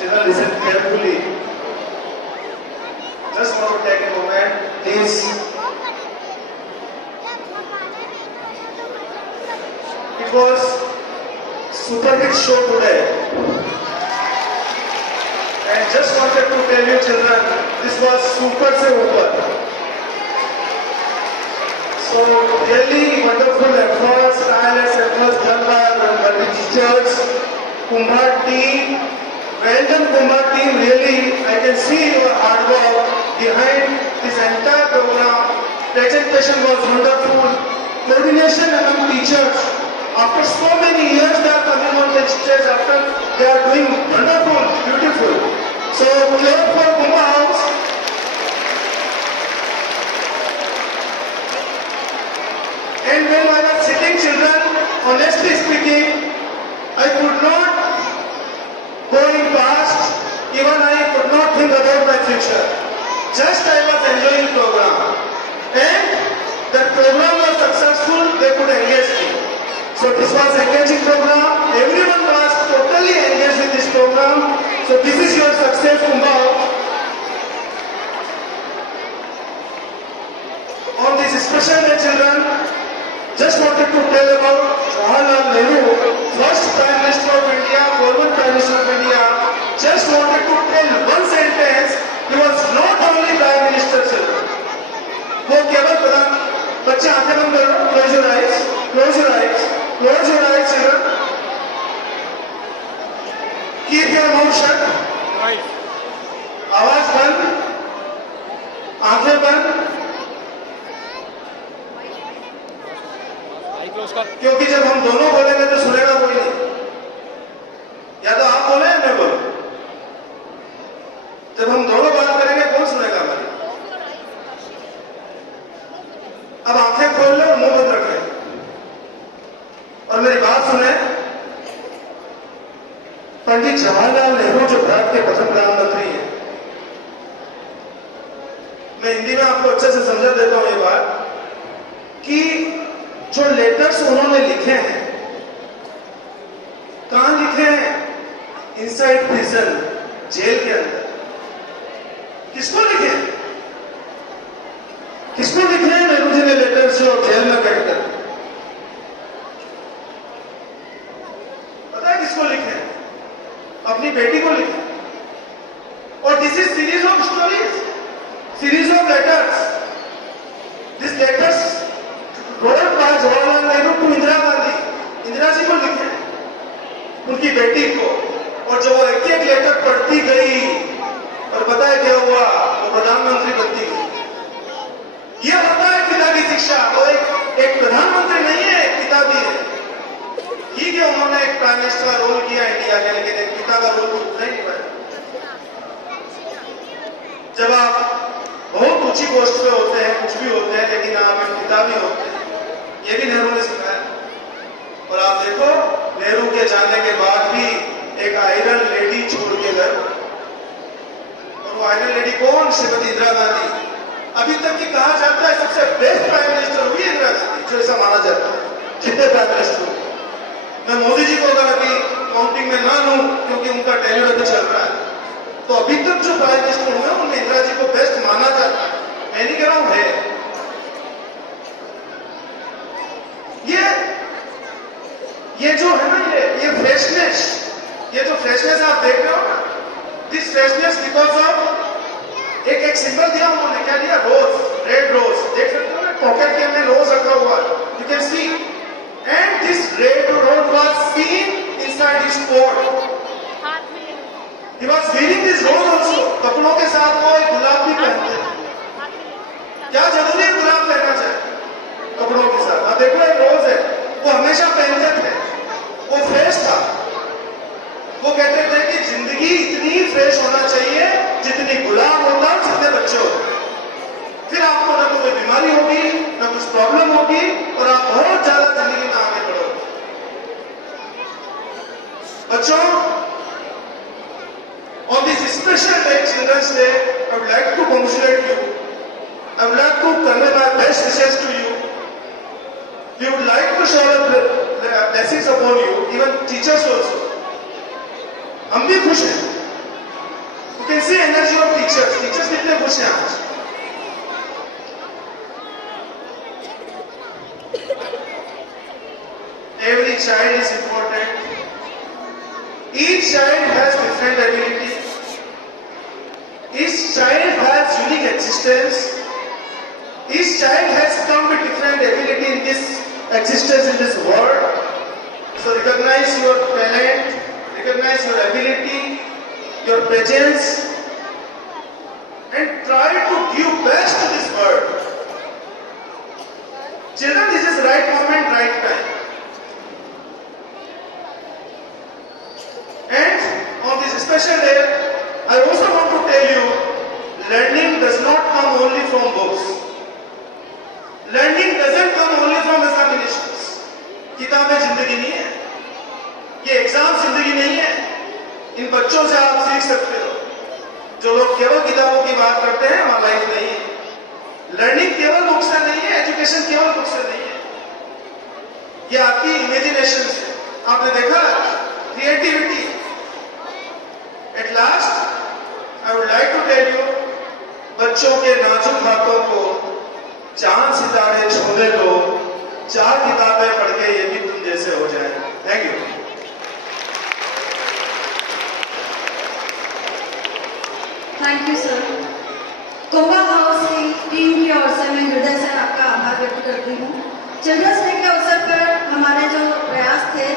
Children, listen carefully. Just want to take a moment, please. It was super hit show today. And just wanted to tell you children, this was super se over. So really wonderful efforts, tireless efforts done by our teachers, Kumbh team. Well done Kumbh team, really I can see your hard work behind this entire program. Presentation was wonderful. Coordination among teachers. After so many years they are coming on the stage, after they are doing wonderful, beautiful. So clap for Kumbh House. And when I was sitting children, honestly speaking, I could not going past, even I could not think about my future. Just I was enjoying the program. And the program was successful, they could engage me. So this was engaging program. Everyone was totally engaged with this program. So this is your success, Kumbh. On this special day, children, just wanted to tell about Jawaharlal Nehru, first Prime Minister of India, former Prime Minister of India. Just wanted to tell one sentence. He was not only Prime Minister, children. वो केवल प्रधान बच्चे आंखें बंद करो, close your eyes, close your eyes, close your eyes, children. Keep your mouth shut. आवाज बंद, आंखें बंद. क्योंकि जब हम दोनों बोलेंगे तो सुनेगा कोई नहीं. या तो आप बोले या मैं बोलूं. जब हम दोनों बात करेंगे कौन सुनेगा हमारी. अब आंखें खोल लो और मुंह बंद रख ले और मेरी बात सुने. पंडित जवाहरलाल नेहरू जो भारत के प्रथम प्रधानमंत्री हैं, मैं हिंदी में आपको अच्छे से समझा देता हूं ये बात कि जो लेटर्स उन्होंने लिखे हैं, कहां लिखे हैं? इनसाइड प्रिजन, जेल के अंदर. किसको लिखे? किसको लिखे हैं नेहरू जी ने लेटर्स जो जेल में बैठकर? पता है किसको लिखे? अपनी बेटी को लिखे. और this is series of stories, series of letters. This letters wrote by Jawaharlal Nehru to Indira Gandhi, Indira ji को लिखे, उनकी बेटी को. और जब वो एक एक लेटर पढ़ती गई और पता है क्या हुआ? वो प्रधानमंत्री बनती गई. ये होता है पिता की शिक्षा. वो एक प्रधानमंत्री नहीं है, एक पिता भी है. ठीक है, उन्होंने एक प्राइम मिनिस्टर का रोल किया इंडिया के, लेकिन एक पिता का रोल नहीं निभाया. जब आप बहुत ऊंची पोस्ट पे होते हैं, कुछ भी होते हैं, लेकिन आप एक पिता भी होते हैं. ये भी नेहरू ने सिखाया. और आप देखो नेहरू के जाने के बाद भी एक आयरन लेडी छोड़ के गए. और वो आयरन लेडी कौन? श्रीमती इंदिरा गांधी. अभी तक की कहा जाता है सबसे बेस्ट प्राइम मिनिस्टर हुई इंदिरा गांधी, जो ऐसा माना जाता है. जितने प्राइम मिनिस्टर हुए, मैं मोदी जी को अगर अभी काउंटिंग में ना लूं क्योंकि उनका टेन्योर अभी चल रहा है, तो अभी तक जो प्राइम मिनिस्टर हुए उनमें इंदिरा जी को बेस्ट माना जाता है. मैं नहीं कह रहा हूं है. ये जो है ना, ये फ्रेशनेस, ये जो फ्रेशनेस आप देख रहे हो ना, दिस फ्रेशनेस बिकॉज ऑफ एक सिंबल दिया उन्होंने. क्या दिया? रोज, रेड रोज. देख सकते हो ना, पॉकेट के में रोज रखा हुआ है. You can see. And this red rose was seen inside his coat. He was wearing this rose also. कपड़ों के साथ वो एक गुलाब भी पहनते हैं. क्या जरूरी है गुलाब पहनना चाहिए कपड़ों के साथ? आप देखो एक रोज है, वो हमेशा पहनते थे. वो फ्रेश था. वो कहते थे कि जिंदगी इतनी फ्रेश होना चाहिए जितनी गुलाब होता है, जितने बच्चे होते. फिर आपको ना कोई बीमारी होगी, ना कुछ प्रॉब्लम होगी, और आप बहुत ज्यादा जिंदगी में आगे बढ़ोगे. बच्चों, on this special day, Children's Day, I would like to congratulate you. I would like to convey my best wishes to you. We would like to shower blessings upon you, even teachers also. हम भी खुश हैं can see energy of teachers, teachers कितने खुश हैं आज। Every child is important. Each child has different abilities. Each child has unique existence. Each child has come with different ability in this existence in this world. So recognize your talent, recognize your ability, your presence, and try to give best to this world. Children, this is right moment, right time. And on this special day, I also want to tell you, learning does not come only from books. Learning doesn't come only from examinations. किताबें जिंदगी नहीं है, ये एग्जाम जिंदगी नहीं है। इन बच्चों से आप सीख सकते हो। जो लोग केवल किताबों की बात करते हैं, वहां लाइफ नहीं है। लर्निंग केवल बुक से नहीं है, एजुकेशन केवल बुक से नहीं है। ये आपकी इमेजिनेशन से, आपने देखा creativity. At last I would like to tell you, बच्चों के नाजुक हाथों को चांद सितारे छूने दो, 4 किताबें पढ़ के ये भी तुम जैसे हो जाए। Thank you. Thank you sir. Koba house की टीम की ओर से मैं हृदय से आपका आभार व्यक्त करती हूँ। चिल्ड्रंस डे के अवसर पर हमारे जो प्रयास थे